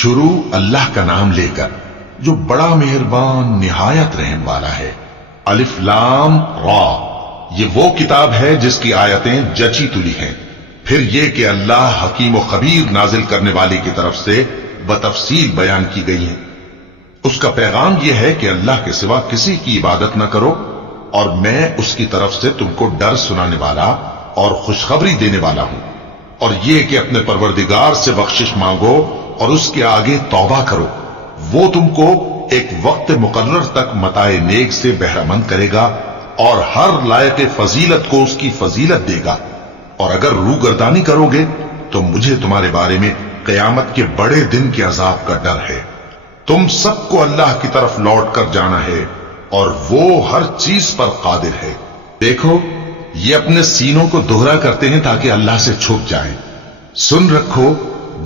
شروع اللہ کا نام لے کر جو بڑا مہربان نہایت رحم والا ہے۔ الف لام را، یہ وہ کتاب ہے جس کی آیتیں جچی تلی ہیں۔ پھر یہ کہ اللہ حکیم و خبیر نازل کرنے والے کی طرف سے بتفصیل بیان کی گئی ہیں۔ اس کا پیغام یہ ہے کہ اللہ کے سوا کسی کی عبادت نہ کرو، اور میں اس کی طرف سے تم کو ڈر سنانے والا اور خوشخبری دینے والا ہوں۔ اور یہ کہ اپنے پروردگار سے بخشش مانگو اور اس کے آگے توبہ کرو، وہ تم کو ایک وقت مقرر تک متاع نیک سے بہرہ مند کرے گا اور ہر لائق فضیلت کو اس کی فضیلت دے گا۔ اور اگر روگردانی کرو گے تو مجھے تمہارے بارے میں قیامت کے بڑے دن کے عذاب کا ڈر ہے۔ تم سب کو اللہ کی طرف لوٹ کر جانا ہے اور وہ ہر چیز پر قادر ہے۔ دیکھو، یہ اپنے سینوں کو دوہرا کرتے ہیں تاکہ اللہ سے چھپ جائیں۔ سن رکھو،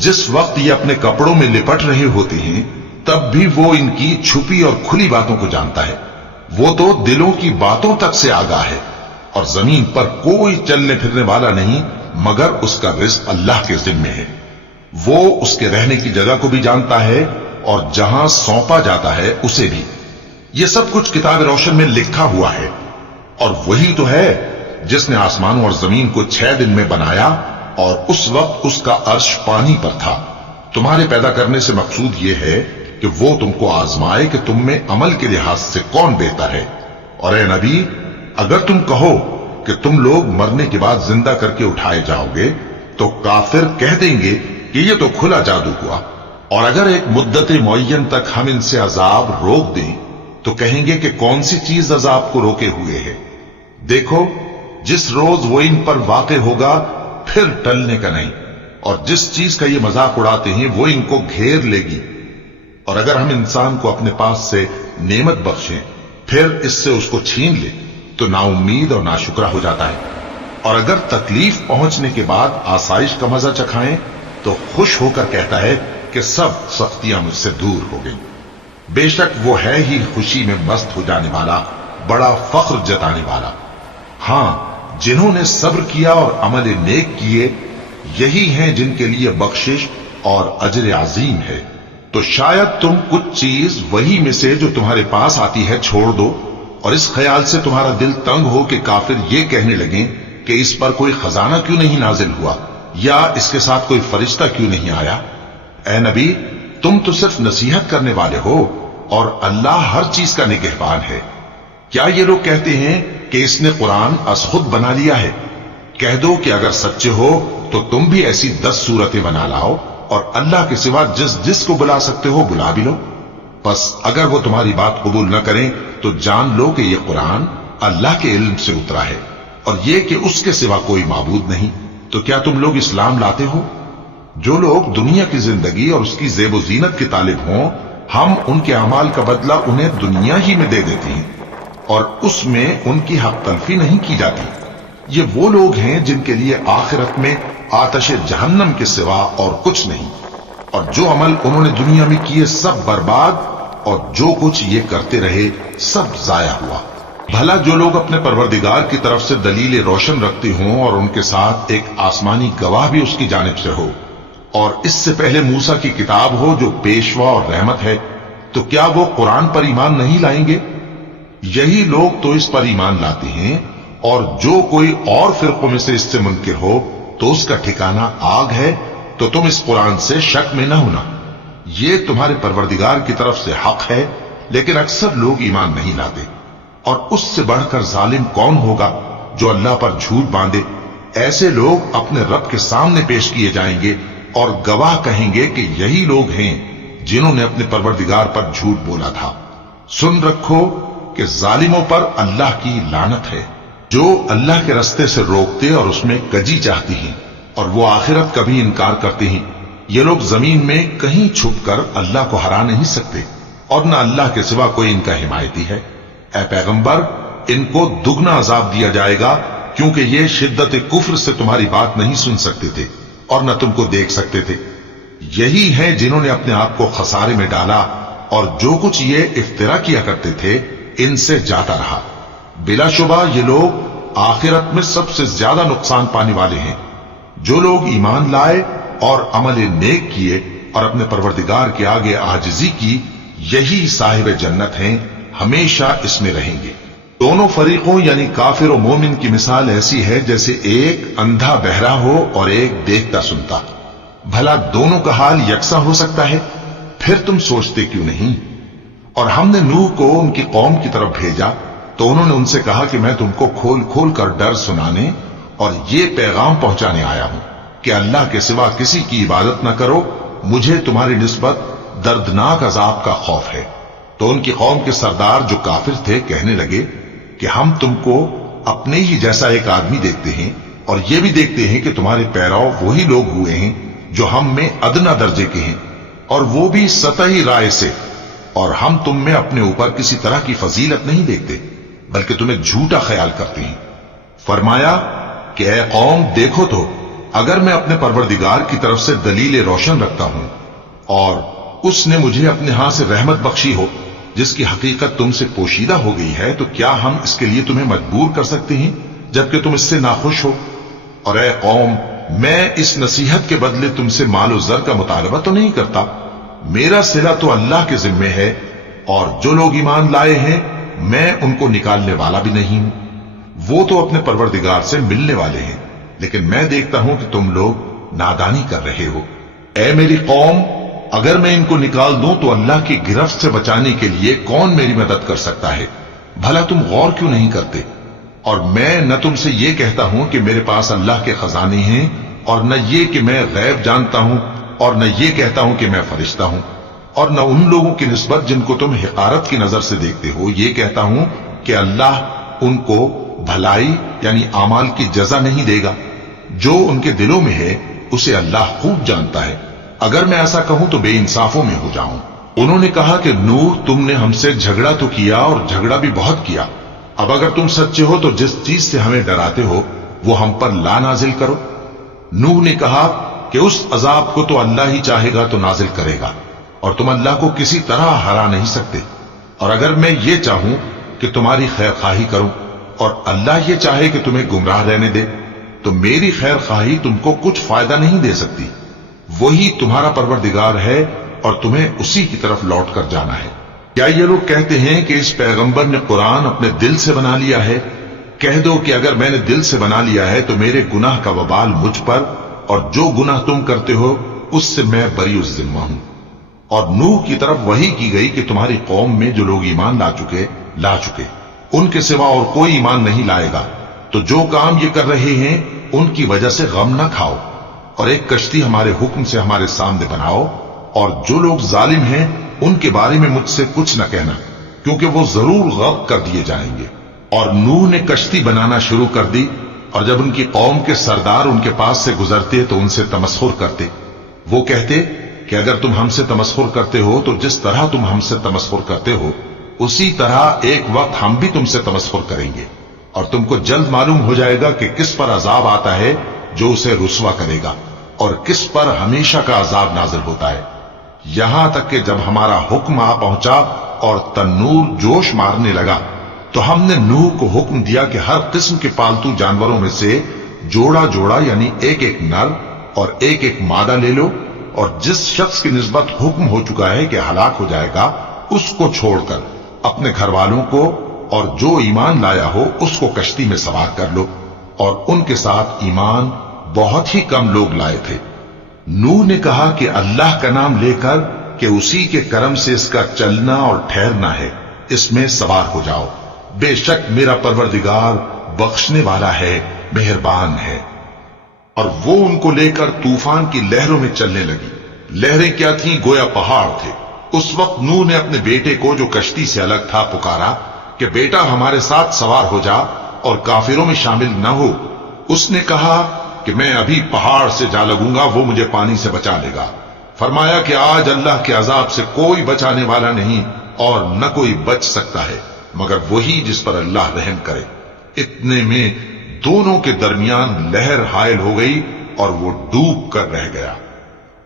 جس وقت یہ اپنے کپڑوں میں لپٹ رہے ہوتے ہیں تب بھی وہ ان کی چھپی اور کھلی باتوں کو جانتا ہے۔ وہ تو دلوں کی باتوں تک سے آگاہ ہے، اور زمین پر کوئی چلنے پھرنے والا نہیں مگر اس کا رزق اللہ کے ذمے ہے۔ وہ اس کے رہنے کی جگہ کو بھی جانتا ہے اور جہاں سونپا جاتا ہے اسے بھی۔ یہ سب کچھ کتاب روشن میں لکھا ہوا ہے۔ اور وہی تو ہے جس نے آسمانوں اور زمین کو 6 دن میں بنایا، اور اس وقت اس کا عرش پانی پر تھا۔ تمہارے پیدا کرنے سے مقصود یہ ہے کہ وہ تم کو آزمائے کہ تم میں عمل کے لحاظ سے کون بہتر ہے۔ اور اے نبی، اگر تم کہو کہ تم لوگ مرنے کے بعد زندہ کر کے اٹھائے جاؤ گے تو کافر کہہ دیں گے کہ یہ تو کھلا جادو ہوا۔ اور اگر ایک مدت معین تک ہم ان سے عذاب روک دیں تو کہیں گے کہ کون سی چیز عذاب کو روکے ہوئے ہے۔ دیکھو، جس روز وہ ان پر واقع ہوگا پھر ٹلنے کا نہیں، اور جس چیز کا یہ مذاق اڑاتے ہیں وہ ان کو گھیر لے گی۔ اور اگر ہم انسان کو اپنے پاس سے نعمت بخشیں پھر اس سے اس کو چھین لے تو نا امید اور ناشکرا ہو جاتا ہے۔ اور اگر تکلیف پہنچنے کے بعد آسائش کا مزہ چکھائیں تو خوش ہو کر کہتا ہے کہ سب سختیاں مجھ سے دور ہو گئیں۔ بے شک وہ ہے ہی خوشی میں مست ہو جانے والا، بڑا فخر جتانے والا۔ ہاں، جنہوں نے صبر کیا اور عمل نیک کیے، یہی ہیں جن کے لیے بخشش اور اجر عظیم ہے۔ تو شاید تم کچھ چیز وہی میں سے جو تمہارے پاس آتی ہے چھوڑ دو، اور اس خیال سے تمہارا دل تنگ ہو کہ کافر یہ کہنے لگیں کہ اس پر کوئی خزانہ کیوں نہیں نازل ہوا، یا اس کے ساتھ کوئی فرشتہ کیوں نہیں آیا۔ اے نبی، تم تو صرف نصیحت کرنے والے ہو، اور اللہ ہر چیز کا نگہبان ہے۔ کیا یہ لوگ کہتے ہیں کہ اس نے قرآن از خود بنا لیا ہے؟ کہہ دو کہ اگر سچے ہو تو تم بھی ایسی 10 صورتیں بنا لاؤ، اور اللہ کے سوا جس کو بلا سکتے ہو بلا بھی لو۔ بس اگر وہ تمہاری بات قبول نہ کریں تو جان لو کہ یہ قرآن اللہ کے علم سے اترا ہے، اور یہ کہ اس کے سوا کوئی معبود نہیں۔ تو کیا تم لوگ اسلام لاتے ہو؟ جو لوگ دنیا کی زندگی اور اس کی زیب و زینت کے طالب ہوں، ہم ان کے اعمال کا بدلہ انہیں دنیا ہی میں دے دیتے ہیں، اور اس میں ان کی حق تلفی نہیں کی جاتی۔ یہ وہ لوگ ہیں جن کے لیے آخرت میں آتش جہنم کے سوا اور کچھ نہیں، اور جو عمل انہوں نے دنیا میں کیے سب برباد، اور جو کچھ یہ کرتے رہے سب ضائع ہوا۔ بھلا جو لوگ اپنے پروردگار کی طرف سے دلیل روشن رکھتے ہوں اور ان کے ساتھ ایک آسمانی گواہ بھی اس کی جانب سے ہو، اور اس سے پہلے موسیٰ کی کتاب ہو جو پیشوا اور رحمت ہے، تو کیا وہ قرآن پر ایمان نہیں لائیں گے؟ یہی لوگ تو اس پر ایمان لاتے ہیں، اور جو کوئی اور فرقوں میں سے اس سے منکر ہو تو اس کا ٹھکانہ آگ ہے۔ تو تم اس قرآن سے شک میں نہ ہونا، یہ تمہارے پروردگار کی طرف سے حق ہے، لیکن اکثر لوگ ایمان نہیں لاتے۔ اور اس سے بڑھ کر ظالم کون ہوگا جو اللہ پر جھوٹ باندھے؟ ایسے لوگ اپنے رب کے سامنے پیش کیے جائیں گے اور گواہ کہیں گے کہ یہی لوگ ہیں جنہوں نے اپنے پروردگار پر جھوٹ بولا تھا۔ سن رکھو کہ ظالموں پر اللہ کی لعنت ہے، جو اللہ کے رستے سے روکتے اور اس میں کجی چاہتی ہیں، اور وہ آخرت کا بھی انکار کرتے ہیں۔ یہ لوگ زمین میں کہیں چھپ کر اللہ کو ہرا نہیں سکتے، اور نہ اللہ کے سوا کوئی ان کا حمایتی ہے۔ اے پیغمبر، ان کو دگنا عذاب دیا جائے گا، کیونکہ یہ شدت کفر سے تمہاری بات نہیں سن سکتے تھے اور نہ تم کو دیکھ سکتے تھے۔ یہی ہیں جنہوں نے اپنے آپ کو خسارے میں ڈالا، اور جو کچھ یہ افترا کیا کرتے تھے ان سے جاتا رہا۔ بلا شبہ یہ لوگ آخرت میں سب سے زیادہ نقصان پانے والے ہیں۔ جو لوگ ایمان لائے اور عمل نیک کیے اور اپنے پروردگار کے آگے عاجزی کی، یہی صاحب جنت ہیں، ہمیشہ اس میں رہیں گے۔ دونوں فریقوں یعنی کافر و مومن کی مثال ایسی ہے جیسے ایک اندھا بہرا ہو اور ایک دیکھتا سنتا۔ بھلا دونوں کا حال یکساں ہو سکتا ہے؟ پھر تم سوچتے کیوں نہیں؟ اور ہم نے نوح کو ان کی قوم کی طرف بھیجا تو انہوں نے ان سے کہا کہ میں تم کو کھول کھول کر ڈر سنانے اور یہ پیغام پہنچانے آیا ہوں کہ اللہ کے سوا کسی کی عبادت نہ کرو، مجھے تمہاری نسبت دردناک عذاب کا خوف ہے۔ تو ان کی قوم کے سردار جو کافر تھے کہنے لگے کہ ہم تم کو اپنے ہی جیسا ایک آدمی دیکھتے ہیں اور یہ بھی دیکھتے ہیں کہ تمہارے پیراؤ وہی لوگ ہوئے ہیں جو ہم میں ادنا درجے کے ہیں، اور وہ بھی سطحی رائے سے، اور ہم تم میں اپنے اوپر کسی طرح کی فضیلت نہیں دیکھتے بلکہ تمہیں جھوٹا خیال کرتے ہیں۔ فرمایا کہ اے قوم دیکھو تو، اگر میں اپنے پروردگار کی طرف سے دلیل روشن رکھتا ہوں اور اس نے مجھے اپنے ہاں سے رحمت بخشی ہو جس کی حقیقت تم سے پوشیدہ ہو گئی ہے، تو کیا ہم اس کے لیے تمہیں مجبور کر سکتے ہیں جبکہ تم اس سے ناخوش ہو؟ اور اے قوم، میں اس نصیحت کے بدلے تم سے مال و زر کا مطالبہ تو نہیں کرتا، میرا صلہ تو اللہ کے ذمے ہے، اور جو لوگ ایمان لائے ہیں میں ان کو نکالنے والا بھی نہیں ہوں، وہ تو اپنے پروردگار سے ملنے والے ہیں، لیکن میں دیکھتا ہوں کہ تم لوگ نادانی کر رہے ہو۔ اے میری قوم، اگر میں ان کو نکال دوں تو اللہ کی گرفت سے بچانے کے لیے کون میری مدد کر سکتا ہے؟ بھلا تم غور کیوں نہیں کرتے؟ اور میں نہ تم سے یہ کہتا ہوں کہ میرے پاس اللہ کے خزانے ہیں، اور نہ یہ کہ میں غیب جانتا ہوں، اور نہ یہ کہتا ہوں کہ میں فرشتہ ہوں، اور نہ ان لوگوں کی نسبت جن کو تم حقارت کی نظر سے دیکھتے ہو یہ کہتا ہوں کہ اللہ ان کو بھلائی یعنی اعمال کی جزا نہیں دے گا۔ جو ان کے دلوں میں ہے اسے اللہ خوب جانتا ہے، اگر میں ایسا کہوں تو بے انصافوں میں ہو جاؤں۔ انہوں نے کہا کہ نوح، تم نے ہم سے جھگڑا تو کیا اور جھگڑا بھی بہت کیا، اب اگر تم سچے ہو تو جس چیز سے ہمیں ڈراتے ہو وہ ہم پر لا نازل کرو۔ نوح نے کہا کہ اس عذاب کو تو اللہ ہی چاہے گا تو نازل کرے گا، اور تم اللہ کو کسی طرح ہرا نہیں سکتے، اور اگر میں یہ چاہوں کہ تمہاری خیر خواہی کروں اور اللہ یہ چاہے کہ تمہیں گمراہ رہنے دے تو میری خیر خواہی تم کو کچھ فائدہ نہیں دے سکتی۔ وہی تمہارا پروردگار ہے اور تمہیں اسی کی طرف لوٹ کر جانا ہے۔ کیا یہ لوگ کہتے ہیں کہ اس پیغمبر نے قرآن اپنے دل سے بنا لیا ہے؟ کہہ دو کہ اگر میں نے دل سے بنا لیا ہے تو میرے گناہ کا وبال مجھ پر، اور جو گناہ تم کرتے ہو اس سے میں بری الذمہ ہوں۔ اور نوح کی طرف وحی کی گئی کہ تمہاری قوم میں جو لوگ ایمان لا چکے ان کے سوا اور کوئی ایمان نہیں لائے گا، تو جو کام یہ کر رہے ہیں ان کی وجہ سے غم نہ کھاؤ، اور ایک کشتی ہمارے حکم سے ہمارے سامنے بناؤ، اور جو لوگ ظالم ہیں ان کے بارے میں مجھ سے کچھ نہ کہنا، کیونکہ وہ ضرور غرق کر دیے جائیں گے۔ اور نوح نے کشتی بنانا شروع کر دی، اور جب ان کی قوم کے سردار ان کے پاس سے گزرتے تو ان سے تمسخر کرتے۔ وہ کہتے کہ اگر تم ہم سے تمسخر کرتے ہو تو جس طرح تم ہم سے تمسخر کرتے ہو اسی طرح ایک وقت ہم بھی تم سے تمسخر کریں گے، اور تم کو جلد معلوم ہو جائے گا کہ کس پر عذاب آتا ہے جو اسے رسوا کرے گا، اور کس پر ہمیشہ کا عذاب نازل ہوتا ہے، یہاں تک کہ جب ہمارا حکم آ پہنچا اور تنور جوش مارنے لگا تو ہم نے نوح کو حکم دیا کہ ہر قسم کے پالتو جانوروں میں سے جوڑا جوڑا یعنی ایک ایک نر اور ایک ایک مادہ لے لو، اور جس شخص کی نسبت حکم ہو چکا ہے کہ ہلاک ہو جائے گا اس کو چھوڑ کر اپنے گھر والوں کو اور جو ایمان لایا ہو اس کو کشتی میں سوار کر لو، اور ان کے ساتھ ایمان بہت ہی کم لوگ لائے تھے۔ نوح نے کہا کہ اللہ کا نام لے کر کہ اسی کے کرم سے اس کا چلنا اور ٹھہرنا ہے، اس میں سوار ہو جاؤ، بے شک میرا پروردگار بخشنے والا ہے، مہربان ہے۔ اور وہ ان کو لے کر طوفان کی لہروں میں چلنے لگی۔ لہریں کیا تھیں؟ گویا پہاڑ تھے۔ اس وقت نوح نے اپنے بیٹے کو جو کشتی سے الگ تھا پکارا کہ بیٹا ہمارے ساتھ سوار ہو جا اور کافروں میں شامل نہ ہو۔ اس نے کہا کہ میں ابھی پہاڑ سے جا لگوں گا، وہ مجھے پانی سے بچا لے گا۔ فرمایا کہ آج اللہ کے عذاب سے کوئی بچانے والا نہیں اور نہ کوئی بچ سکتا ہے مگر وہی جس پر اللہ رحم کرے۔ اتنے میں دونوں کے درمیان لہر حائل ہو گئی اور وہ ڈوب کر رہ گیا،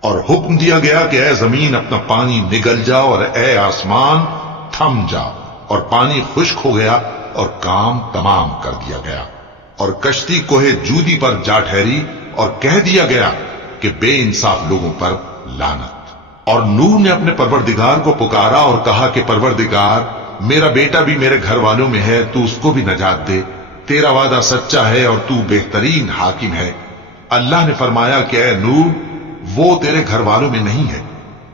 اور حکم دیا گیا کہ اے زمین اپنا پانی نگل جا اور اے آسمان تھم جا، اور پانی خشک ہو گیا اور کام تمام کر دیا گیا، اور کشتی کوہ جودی پر جا ٹھہری، اور کہہ دیا گیا کہ بے انصاف لوگوں پر لعنت۔ اور نوح نے اپنے پروردگار کو پکارا اور کہا کہ پروردگار، میرا بیٹا بھی میرے گھر والوں میں ہے، تو اس کو بھی نجات دے، تیرا وعدہ سچا ہے اور تو بہترین حاکم ہے۔ اللہ نے فرمایا کہ اے نوح، وہ تیرے گھر والوں میں نہیں ہے،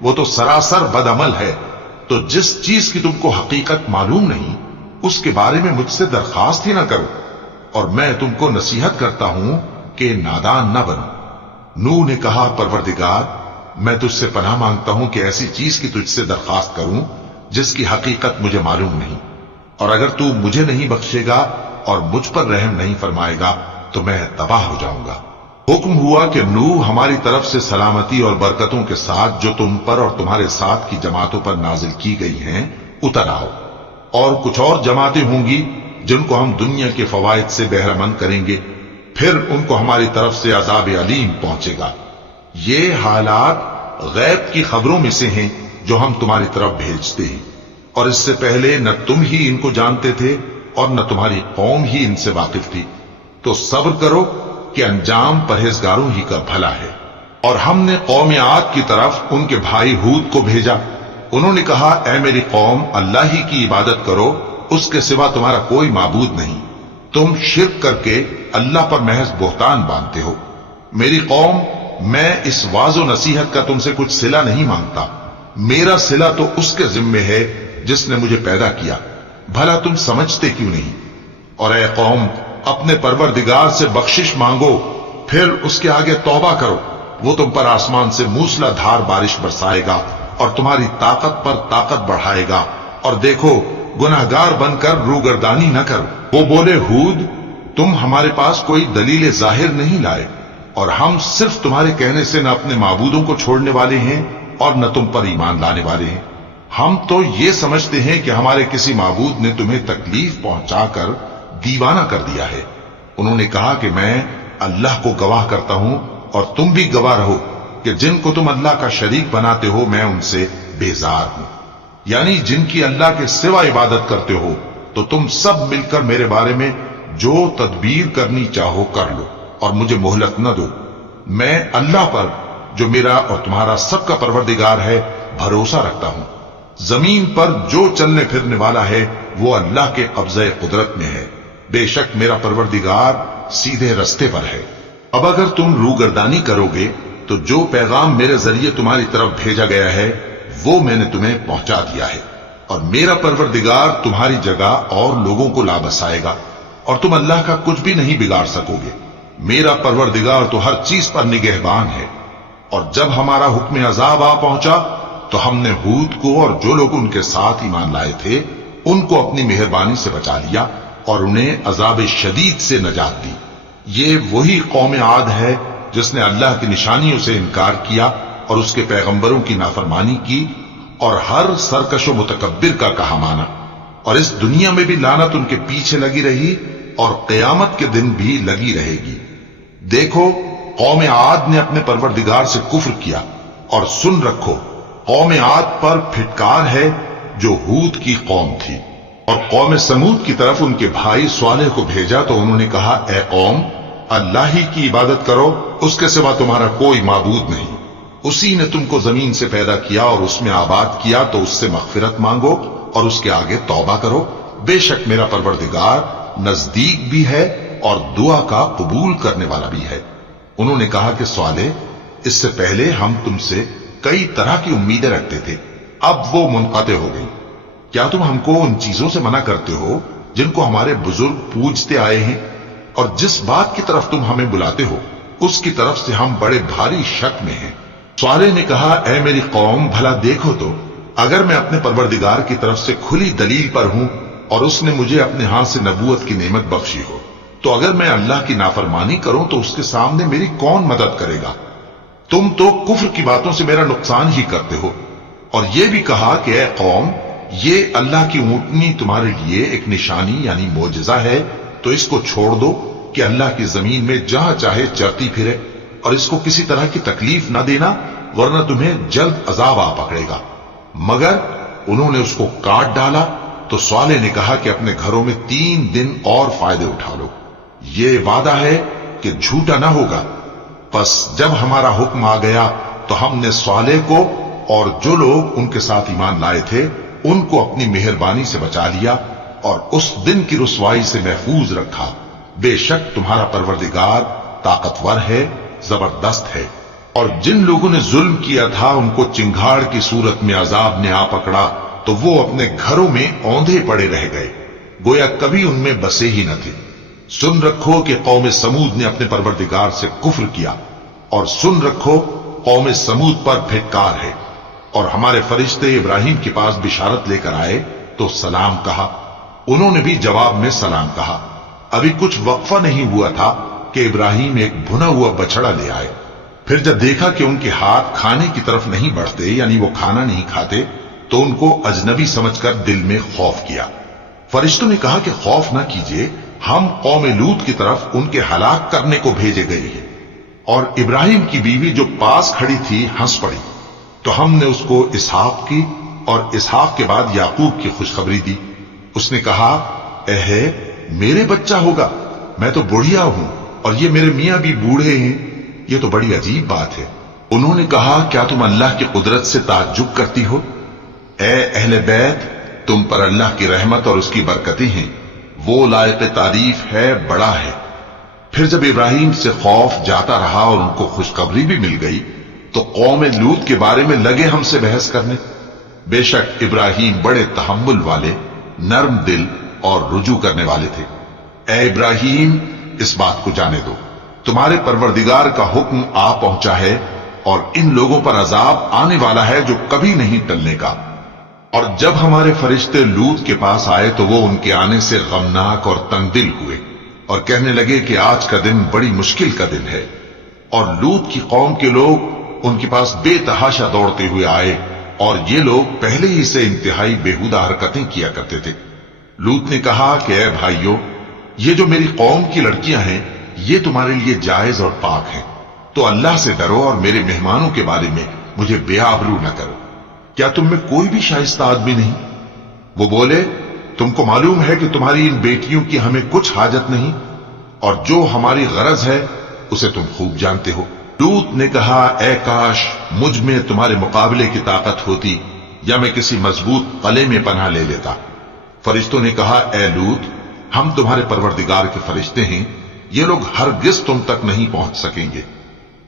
وہ تو سراسر بد عمل ہے، تو جس چیز کی تم کو حقیقت معلوم نہیں اس کے بارے میں مجھ سے درخواست ہی نہ کرو، اور میں تم کو نصیحت کرتا ہوں کہ نادان نہ بنو۔ نوح نے کہا پروردگار، میں تجھ سے پناہ مانگتا ہوں کہ ایسی چیز کی تجھ سے درخواست کروں جس کی حقیقت مجھے معلوم نہیں، اور اگر تو مجھے نہیں بخشے گا اور مجھ پر رحم نہیں فرمائے گا تو میں تباہ ہو جاؤں گا۔ حکم ہوا کہ نوح، ہماری طرف سے سلامتی اور برکتوں کے ساتھ جو تم پر اور تمہارے ساتھ کی جماعتوں پر نازل کی گئی ہیں اتر آؤ، اور کچھ اور جماعتیں ہوں گی جن کو ہم دنیا کے فوائد سے بہرہ مند کریں گے، پھر ان کو ہماری طرف سے عذاب علیم پہنچے گا۔ یہ حالات غیب کی خبروں میں سے ہیں جو ہم تمہاری طرف بھیجتے ہیں، اور اس سے پہلے نہ تم ہی ان کو جانتے تھے اور نہ تمہاری قوم ہی ان سے واقف تھی، تو صبر کرو کہ انجام پرہیزگاروں ہی کا بھلا ہے۔ اور ہم نے قوم عاد کی طرف ان کے بھائی ہود کو بھیجا، انہوں نے کہا اے میری قوم، اللہ ہی کی عبادت کرو، اس کے سوا تمہارا کوئی معبود نہیں، تم شرک کر کے اللہ پر محض بہتان باندھتے ہو۔ میری قوم، میں اس واعظ و نصیحت کا تم سے کچھ صلہ نہیں مانگتا، میرا صلہ تو اس کے ذمے ہے جس نے مجھے پیدا کیا، بھلا تم سمجھتے کیوں نہیں؟ اور اے قوم، اپنے پروردگار سے بخشش مانگو، پھر اس کے آگے توبہ کرو، وہ تم پر آسمان سے موسلا دھار بارش برسائے گا اور تمہاری طاقت پر طاقت بڑھائے گا، اور دیکھو گناہگار بن کر روگردانی نہ کرو۔ وہ بولے ہود، تم ہمارے پاس کوئی دلیل ظاہر نہیں لائے، اور ہم صرف تمہارے کہنے سے نہ اپنے معبودوں کو چھوڑنے والے ہیں اور نہ تم پر ایمان لانے والے ہیں، ہم تو یہ سمجھتے ہیں کہ ہمارے کسی معبود نے تمہیں تکلیف پہنچا کر دیوانہ کر دیا ہے۔ انہوں نے کہا کہ میں اللہ کو گواہ کرتا ہوں اور تم بھی گواہ رہو کہ جن کو تم اللہ کا شریک بناتے ہو میں ان سے بیزار ہوں، یعنی جن کی اللہ کے سوا عبادت کرتے ہو، تو تم سب مل کر میرے بارے میں جو تدبیر کرنی چاہو کر لو اور مجھے مہلت نہ دو۔ میں اللہ پر جو میرا اور تمہارا سب کا پروردگار ہے بھروسہ رکھتا ہوں۔ زمین پر جو چلنے پھرنے والا ہے وہ اللہ کے قبضہ قدرت میں ہے، بے شک میرا پروردگار سیدھے رستے پر ہے۔ اب اگر تم روگردانی کرو گے تو جو پیغام میرے ذریعے تمہاری طرف بھیجا گیا ہے وہ میں نے تمہیں پہنچا دیا ہے، اور میرا پروردگار تمہاری جگہ اور لوگوں کو لا بسائے گا، اور تم اللہ کا کچھ بھی نہیں بگاڑ سکو گے۔ میرا پروردگار تو ہر چیز پر نگہبان ہے۔ اور جب ہمارا حکم عذاب آ پہنچا تو ہم نے ہود کو اور جو لوگ ان کے ساتھ ایمان لائے تھے ان کو اپنی مہربانی سے بچا لیا اور انہیں عذاب شدید سے نجات دی۔ یہ وہی قوم عاد ہے جس نے اللہ کی نشانیوں سے انکار کیا اور اس کے پیغمبروں کی نافرمانی کی اور ہر سرکش و متکبر کا کہا مانا، اور اس دنیا میں بھی لعنت ان کے پیچھے لگی رہی اور قیامت کے دن بھی لگی رہے گی۔ دیکھو قوم عاد نے اپنے پروردگار سے کفر کیا، اور سن رکھو قوم عاد پر پھٹکار ہے جو ہود کی قوم تھی۔ اور قوم سمود کی طرف ان کے بھائی صالح کو بھیجا تو انہوں نے کہا اے قوم، اللہ ہی کی عبادت کرو، اس کے سوا تمہارا کوئی معبود نہیں، اسی نے تم کو زمین سے پیدا کیا اور اس میں آباد کیا، تو اس سے مغفرت مانگو اور اس کے آگے توبہ کرو، بے شک میرا پروردگار نزدیک بھی ہے اور دعا کا قبول کرنے والا بھی ہے۔ انہوں نے کہا کہ صالح، اس سے پہلے ہم تم سے کئی طرح کی امیدیں رکھتے تھے، اب وہ منقطع ہو گئی، کیا تم ہم کو ان چیزوں سے منع کرتے ہو جن کو ہمارے بزرگ پوجتے آئے ہیں؟ اور جس بات کی طرف تم ہمیں بلاتے ہو اس کی طرف سے ہم بڑے بھاری شک میں ہیں۔ صالح نے کہا اے میری قوم، بھلا دیکھو تو اگر میں اپنے پروردگار کی طرف سے کھلی دلیل پر ہوں اور اس نے مجھے اپنے ہاتھ سے نبوت کی نعمت بخشی ہو، تو اگر میں اللہ کی نافرمانی کروں تو اس کے سامنے میری کون مدد کرے گا؟ تم تو کفر کی باتوں سے میرا نقصان ہی کرتے ہو۔ اور یہ بھی کہا کہ اے قوم، یہ اللہ کی اونٹنی تمہارے لیے ایک نشانی یعنی معجزہ ہے، تو اس کو چھوڑ دو کہ اللہ کی زمین میں جہاں چاہے چرتی پھرے، اور اس کو کسی طرح کی تکلیف نہ دینا ورنہ تمہیں جلد عذاب آ پکڑے گا۔ مگر انہوں نے اس کو کاٹ ڈالا تو صالح نے کہا کہ اپنے گھروں میں 3 دن اور فائدے اٹھا لو، یہ وعدہ ہے کہ جھوٹا نہ ہوگا۔ پس جب ہمارا حکم آ گیا تو ہم نے صالح کو اور جو لوگ ان کے ساتھ ایمان لائے تھے ان کو اپنی مہربانی سے بچا لیا اور اس دن کی رسوائی سے محفوظ رکھا۔ بے شک تمہارا پروردگار طاقتور ہے، زبردست ہے۔ اور جن لوگوں نے ظلم کیا تھا ان کو چنگھاڑ کی صورت میں عذاب نے آ پکڑا تو وہ اپنے گھروں میں اوندھے پڑے رہ گئے، گویا کبھی ان میں بسے ہی نہ تھے۔ سن رکھو کہ قوم سمود نے اپنے پروردگار سے کفر کیا، اور سن رکھو قوم سمود پر پھٹکار ہے۔ اور ہمارے فرشتے ابراہیم کے پاس بشارت لے کر آئے تو سلام کہا، انہوں نے بھی جواب میں سلام کہا۔ ابھی کچھ وقفہ نہیں ہوا تھا کہ ابراہیم ایک بھنا ہوا بچڑا لے آئے۔ پھر جب دیکھا کہ ان کے ہاتھ کھانے کی طرف نہیں بڑھتے، یعنی وہ کھانا نہیں کھاتے، تو ان کو اجنبی سمجھ کر دل میں خوف کیا۔ فرشتوں نے کہا کہ خوف نہ کیجیے، ہم قوم لوط کی طرف ان کے ہلاک کرنے کو بھیجے گئے ہیں۔ اور ابراہیم کی بیوی جو پاس کھڑی تھی ہنس پڑی، تو ہم نے اس کو اسحاق کی اور اسحاق کے بعد یعقوب کی خوشخبری دی۔ اس نے کہا، اے میرے بچہ ہوگا، میں تو بڑھیا ہوں اور یہ میرے میاں بھی بوڑھے ہیں، یہ تو بڑی عجیب بات ہے۔ انہوں نے کہا، کیا تم اللہ کی قدرت سے تعجب کرتی ہو؟ اے اہل بیت، تم پر اللہ کی رحمت اور اس کی برکتیں ہیں، وہ لائق تعریف ہے، بڑا ہے۔ پھر جب ابراہیم سے خوف جاتا رہا اور ان کو خوشخبری بھی مل گئی تو قوم لوط کے بارے میں لگے ہم سے بحث کرنے۔ بے شک ابراہیم بڑے تحمل والے، نرم دل اور رجوع کرنے والے تھے۔ اے ابراہیم، اس بات کو جانے دو، تمہارے پروردگار کا حکم آ پہنچا ہے اور ان لوگوں پر عذاب آنے والا ہے جو کبھی نہیں ٹلنے کا۔ اور جب ہمارے فرشتے لوط کے پاس آئے تو وہ ان کے آنے سے غمناک اور تنگ دل ہوئے اور کہنے لگے کہ آج کا دن بڑی مشکل کا دن ہے۔ اور لوط کی قوم کے لوگ ان کے پاس بے تحاشا دوڑتے ہوئے آئے، اور یہ لوگ پہلے ہی سے انتہائی بےہودہ حرکتیں کیا کرتے تھے۔ لوط نے کہا کہ اے بھائیو، یہ جو میری قوم کی لڑکیاں ہیں یہ تمہارے لیے جائز اور پاک ہیں، تو اللہ سے ڈرو اور میرے مہمانوں کے بارے میں مجھے بے آبرو نہ کرو۔ کیا تم میں کوئی بھی شائستہ آدمی نہیں؟ وہ بولے، تم کو معلوم ہے کہ تمہاری ان بیٹیوں کی ہمیں کچھ حاجت نہیں، اور جو ہماری غرض ہے اسے تم خوب جانتے ہو۔ لوط نے کہا، اے کاش مجھ میں تمہارے مقابلے کی طاقت ہوتی، یا میں کسی مضبوط قلعے میں پناہ لے لیتا۔ فرشتوں نے کہا، اے لوط، ہم تمہارے پروردگار کے فرشتے ہیں، یہ لوگ ہرگز تم تک نہیں پہنچ سکیں گے،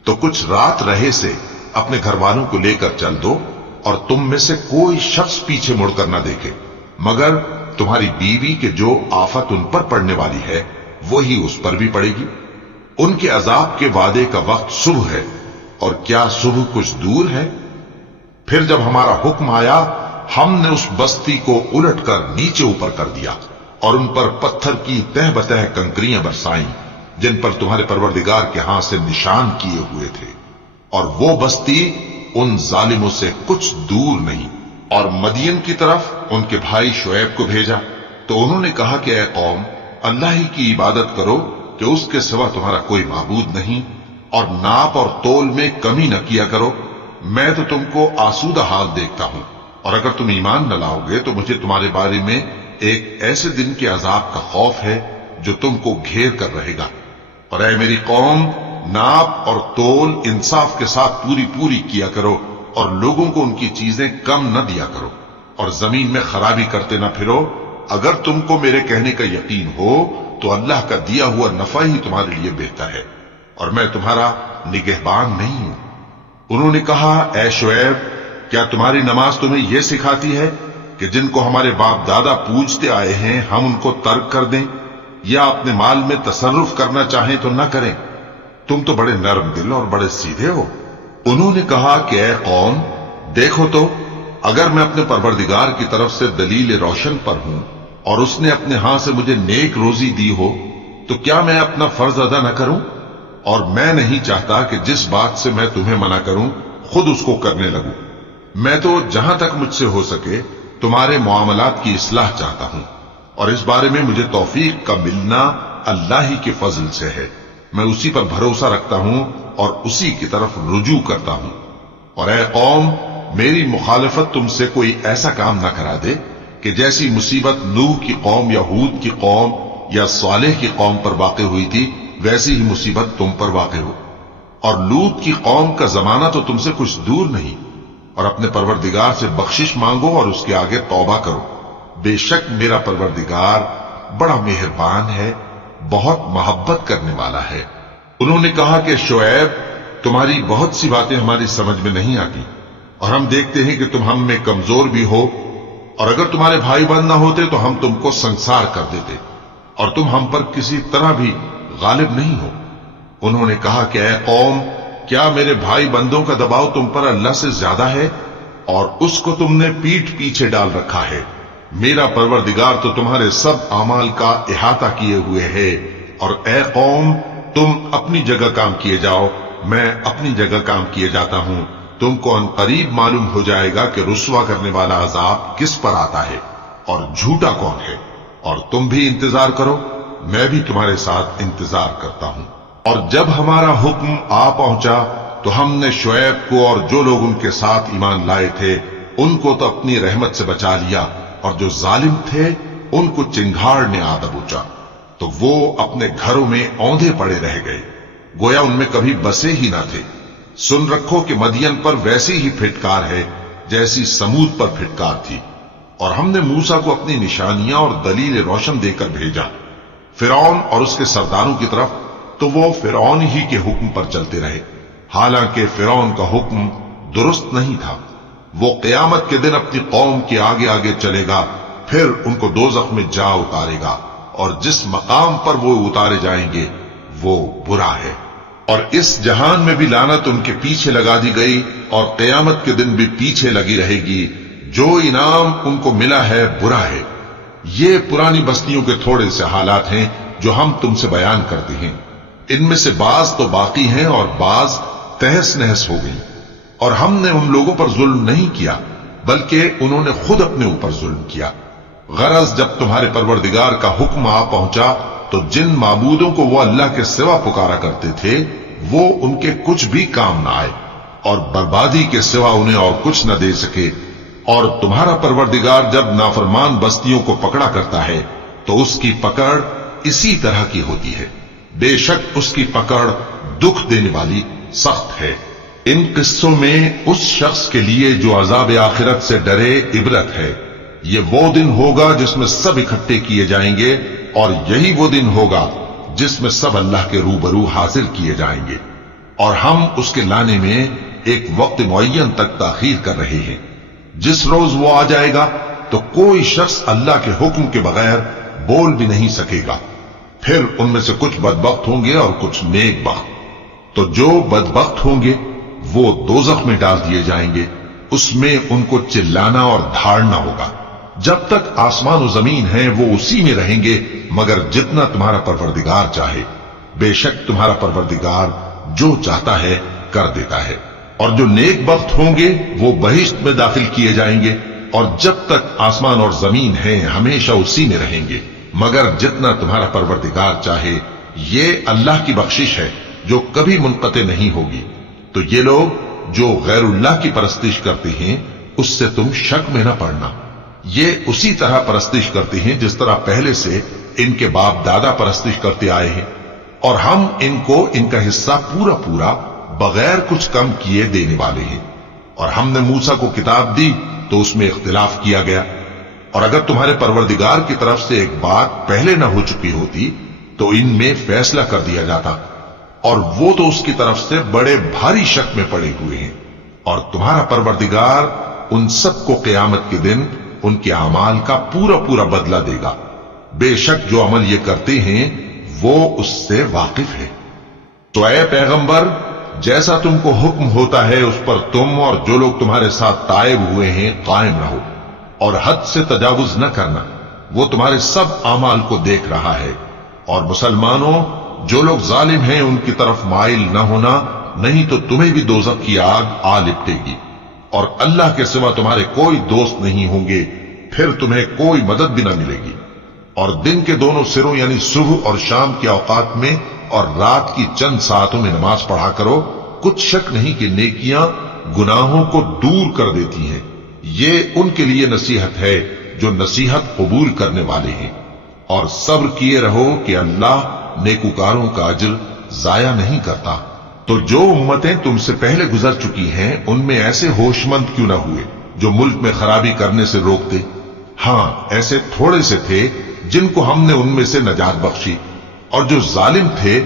تو کچھ رات رہے سے اپنے گھر والوں کو لے کر چل دو، اور تم میں سے کوئی شخص پیچھے مڑ کر نہ دیکھے، مگر تمہاری بیوی کے جو آفت ان پر پڑنے والی ہے وہی اس پر بھی پڑے گی۔ ان کے عذاب کے وعدے کا وقت صبح ہے، اور کیا صبح کچھ دور ہے؟ پھر جب ہمارا حکم آیا ہم نے اس بستی کو الٹ کر نیچے اوپر کر دیا اور ان پر پتھر کی تہ بتہ کنکریاں برسائیں جن پر تمہارے پروردگار کے ہاں سے نشان کیے ہوئے تھے، اور وہ بستی ان ظالموں سے کچھ دور نہیں۔ اور مدین کی طرف ان کے بھائی شعیب کو بھیجا تو انہوں نے کہا کہ اے قوم، اللہ ہی کی عبادت کرو کہ اس کے سوا تمہارا کوئی معبود نہیں، اور ناپ اور تول میں کمی نہ کیا کرو، میں تو تم کو آسودہ حال دیکھتا ہوں، اور اگر تم ایمان نہ لاؤ گے تو مجھے تمہارے بارے میں ایک ایسے دن کے عذاب کا خوف ہے جو تم کو گھیر کر رہے گا۔ اور اے میری قوم، ناپ اور تول انصاف کے ساتھ پوری کیا کرو، اور لوگوں کو ان کی چیزیں کم نہ دیا کرو، اور زمین میں خرابی کرتے نہ پھرو۔ اگر تم کو میرے کہنے کا یقین ہو تو اللہ کا دیا ہوا نفع ہی تمہارے لیے بہتر ہے، اور میں تمہارا نگہبان نہیں ہوں۔ انہوں نے کہا، اے شعیب، کیا تمہاری نماز تمہیں یہ سکھاتی ہے کہ جن کو ہمارے باپ دادا پوجتے آئے ہیں ہم ان کو ترک کر دیں، یا اپنے مال میں تصرف کرنا چاہیں تو نہ کریں؟ تم تو بڑے نرم دل اور بڑے سیدھے ہو۔ انہوں نے کہا کہ اے قوم، دیکھو تو، اگر میں اپنے پروردگار کی طرف سے دلیل روشن پر ہوں اور اس نے اپنے ہاں سے مجھے نیک روزی دی ہو تو کیا میں اپنا فرض ادا نہ کروں؟ اور میں نہیں چاہتا کہ جس بات سے میں تمہیں منع کروں خود اس کو کرنے لگوں۔ میں تو جہاں تک مجھ سے ہو سکے تمہارے معاملات کی اصلاح چاہتا ہوں، اور اس بارے میں مجھے توفیق کا ملنا اللہ ہی کے فضل سے ہے۔ میں اسی پر بھروسہ رکھتا ہوں اور اسی کی طرف رجوع کرتا ہوں۔ اور اے قوم، میری مخالفت تم سے کوئی ایسا کام نہ کرا دے کہ جیسی مصیبت نوح کی قوم یا ہود کی قوم یا صالح کی قوم پر واقع ہوئی تھی ویسی ہی مصیبت تم پر واقع ہو۔ اور لوط کی قوم کا زمانہ تو تم سے کچھ دور نہیں، اور اپنے پروردگار سے بخشش مانگو اور اس کے آگے توبہ کرو. بے شک میرا پروردگار بڑا مہربان ہے، بہت محبت کرنے والا ہے. انہوں نے کہا کہ شعیب، تمہاری بہت سی باتیں ہماری سمجھ میں نہیں آتی، اور ہم دیکھتے ہیں کہ تم ہم میں کمزور بھی ہو، اور اگر تمہارے بھائی بند نہ ہوتے تو ہم تم کو سنسار کر دیتے، اور تم ہم پر کسی طرح بھی غالب نہیں ہو. انہوں نے کہا کہ اے قوم، کیا میرے بھائی بندوں کا دباؤ تم پر اللہ سے زیادہ ہے، اور اس کو تم نے پیٹھ پیچھے ڈال رکھا ہے؟ میرا پروردگار تو تمہارے سب اعمال کا احاطہ کیے ہوئے ہے. اور اے قوم، تم اپنی جگہ کام کیے جاؤ، میں اپنی جگہ کام کیے جاتا ہوں. تم کو ان قریب معلوم ہو جائے گا کہ رسوا کرنے والا عذاب کس پر آتا ہے اور جھوٹا کون ہے. اور تم بھی انتظار کرو، میں بھی تمہارے ساتھ انتظار کرتا ہوں. اور جب ہمارا حکم آ پہنچا تو ہم نے شعیب کو اور جو لوگ ان کے ساتھ ایمان لائے تھے ان کو تو اپنی رحمت سے بچا لیا، اور جو ظالم تھے ان کو چنگھاڑ نے آ دبوچا، تو وہ اپنے گھروں میں اوندھے پڑے رہ گئے، گویا ان میں کبھی بسے ہی نہ تھے. سن رکھو کہ مدین پر ویسی ہی پھٹکار ہے جیسی سمود پر پھٹکار تھی. اور ہم نے موسیٰ کو اپنی نشانیاں اور دلیل روشن دے کر بھیجا فرعون اور اس کے سرداروں کی طرف، تو وہ فرعون ہی کے حکم پر چلتے رہے، حالانکہ فرعون کا حکم درست نہیں تھا. وہ قیامت کے دن اپنی قوم کے آگے آگے چلے گا، پھر ان کو دوزخ میں جا اتارے گا، اور جس مقام پر وہ اتارے جائیں گے وہ برا ہے. اور اس جہان میں بھی لعنت ان کے پیچھے لگا دی گئی، اور قیامت کے دن بھی پیچھے لگی رہے گی. جو انعام ان کو ملا ہے برا ہے. یہ پرانی بستیوں کے تھوڑے سے حالات ہیں جو ہم تم سے بیان کرتے ہیں. ان میں سے بعض تو باقی ہیں اور بعض تہس نہس ہو گئی. اور ہم نے ان لوگوں پر ظلم نہیں کیا بلکہ انہوں نے خود اپنے اوپر ظلم کیا. غرض جب تمہارے پروردگار کا حکم آ پہنچا تو جن معبودوں کو وہ اللہ کے سوا پکارا کرتے تھے وہ ان کے کچھ بھی کام نہ آئے، اور بربادی کے سوا انہیں اور کچھ نہ دے سکے. اور تمہارا پروردگار جب نافرمان بستیوں کو پکڑا کرتا ہے تو اس کی پکڑ اسی طرح کی ہوتی ہے. بے شک اس کی پکڑ دکھ دینے والی سخت ہے. ان قصوں میں اس شخص کے لیے جو عذاب آخرت سے ڈرے عبرت ہے. یہ وہ دن ہوگا جس میں سب اکٹھے کیے جائیں گے، اور یہی وہ دن ہوگا جس میں سب اللہ کے روبرو حاضر کیے جائیں گے. اور ہم اس کے لانے میں ایک وقت معین تک تاخیر کر رہے ہیں. جس روز وہ آ جائے گا تو کوئی شخص اللہ کے حکم کے بغیر بول بھی نہیں سکے گا. پھر ان میں سے کچھ بدبخت ہوں گے اور کچھ نیک بخت. تو جو بدبخت ہوں گے وہ دوزخ میں ڈال دیے جائیں گے، اس میں ان کو چلانا اور دھاڑنا ہوگا. جب تک آسمان و زمین ہیں وہ اسی میں رہیں گے مگر جتنا تمہارا پروردگار چاہے. بے شک تمہارا پروردگار جو چاہتا ہے کر دیتا ہے. اور جو نیک بخت ہوں گے وہ بہشت میں داخل کیے جائیں گے، اور جب تک آسمان اور زمین ہیں ہمیشہ اسی میں رہیں گے مگر جتنا تمہارا پروردگار چاہے. یہ اللہ کی بخشش ہے جو کبھی منقطع نہیں ہوگی. تو یہ لوگ جو غیر اللہ کی پرستش کرتے ہیں اس سے تم شک میں نہ پڑنا. یہ اسی طرح پرستش کرتے ہیں جس طرح پہلے سے ان کے باپ دادا پرستش کرتے آئے ہیں، اور ہم ان کو ان کا حصہ پورا پورا بغیر کچھ کم کیے دینے والے ہیں. اور ہم نے موسیٰ کو کتاب دی تو اس میں اختلاف کیا گیا، اور اگر تمہارے پروردگار کی طرف سے ایک بات پہلے نہ ہو چکی ہوتی تو ان میں فیصلہ کر دیا جاتا، اور وہ تو اس کی طرف سے بڑے بھاری شک میں پڑے ہوئے ہیں. اور تمہارا پروردگار ان سب کو قیامت کے دن ان کے اعمال کا پورا پورا بدلہ دے گا. بے شک جو عمل یہ کرتے ہیں وہ اس سے واقف ہے. تو اے پیغمبر، جیسا تم کو حکم ہوتا ہے اس پر تم اور جو لوگ تمہارے ساتھ تائب ہوئے ہیں قائم رہو، اور حد سے تجاوز نہ کرنا. وہ تمہارے سب اعمال کو دیکھ رہا ہے. اور مسلمانوں، جو لوگ ظالم ہیں ان کی طرف مائل نہ ہونا، نہیں تو تمہیں بھی دوزخ کی آگ آ لپٹے گی. اور اللہ کے سوا تمہارے کوئی دوست نہیں ہوں گے، پھر تمہیں کوئی مدد بھی نہ ملے گی. اور دن کے دونوں سروں یعنی صبح اور شام کے اوقات میں اور رات کی چند ساعتوں میں نماز پڑھا کرو. کچھ شک نہیں کہ نیکیاں گناہوں کو دور کر دیتی ہیں. یہ ان کے لیے نصیحت ہے جو نصیحت قبول کرنے والے ہیں. اور صبر کیے رہو کہ اللہ نیکوکاروں کا اجر ضائع نہیں کرتا. تو جو امتیں تم سے پہلے گزر چکی ہیں ان میں ایسے ہوشمند کیوں نہ ہوئے جو ملک میں خرابی کرنے سے روکتے؟ ہاں، ایسے تھوڑے سے تھے جن کو ہم نے ان میں سے نجات بخشی، اور جو ظالم تھے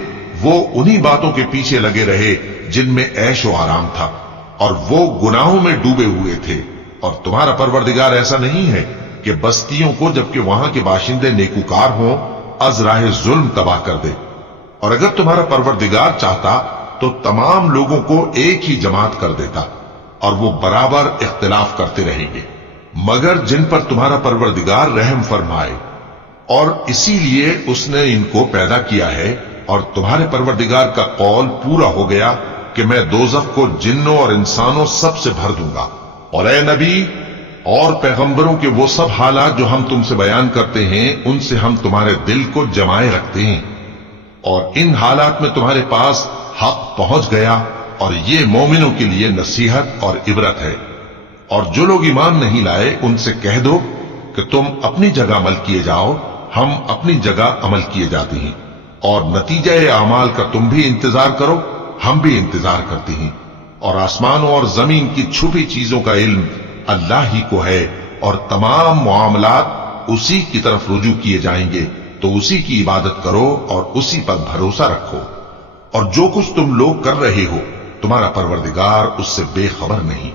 وہ انہی باتوں کے پیچھے لگے رہے جن میں عیش و آرام تھا، اور وہ گناہوں میں ڈوبے ہوئے تھے۔ اور تمہارا پروردگار ایسا نہیں ہے کہ بستیوں کو جبکہ وہاں کے باشندے نیکوکار ہوں از راہ ظلم تباہ کر دے۔ اور اگر تمہارا پروردگار چاہتا تو تمام لوگوں کو ایک ہی جماعت کر دیتا، اور وہ برابر اختلاف کرتے رہیں گے، مگر جن پر تمہارا پروردگار رحم فرمائے، اور اسی لیے اس نے ان کو پیدا کیا ہے۔ اور تمہارے پروردگار کا قول پورا ہو گیا کہ میں دوزخ کو جنوں اور انسانوں سب سے بھر دوں گا۔ اور اے نبی اور پیغمبروں کے وہ سب حالات جو ہم تم سے بیان کرتے ہیں ان سے ہم تمہارے دل کو جمائے رکھتے ہیں، اور ان حالات میں تمہارے پاس حق پہنچ گیا، اور یہ مومنوں کے لیے نصیحت اور عبرت ہے۔ اور جو لوگ ایمان نہیں لائے ان سے کہہ دو کہ تم اپنی جگہ عمل کیے جاؤ، ہم اپنی جگہ عمل کیے جاتے ہیں، اور نتیجہ اعمال کا تم بھی انتظار کرو، ہم بھی انتظار کرتے ہیں۔ اور آسمانوں اور زمین کی چھپی چیزوں کا علم اللہ ہی کو ہے، اور تمام معاملات اسی کی طرف رجوع کیے جائیں گے، تو اسی کی عبادت کرو اور اسی پر بھروسہ رکھو۔ اور جو کچھ تم لوگ کر رہے ہو تمہارا پروردگار اس سے بے خبر نہیں۔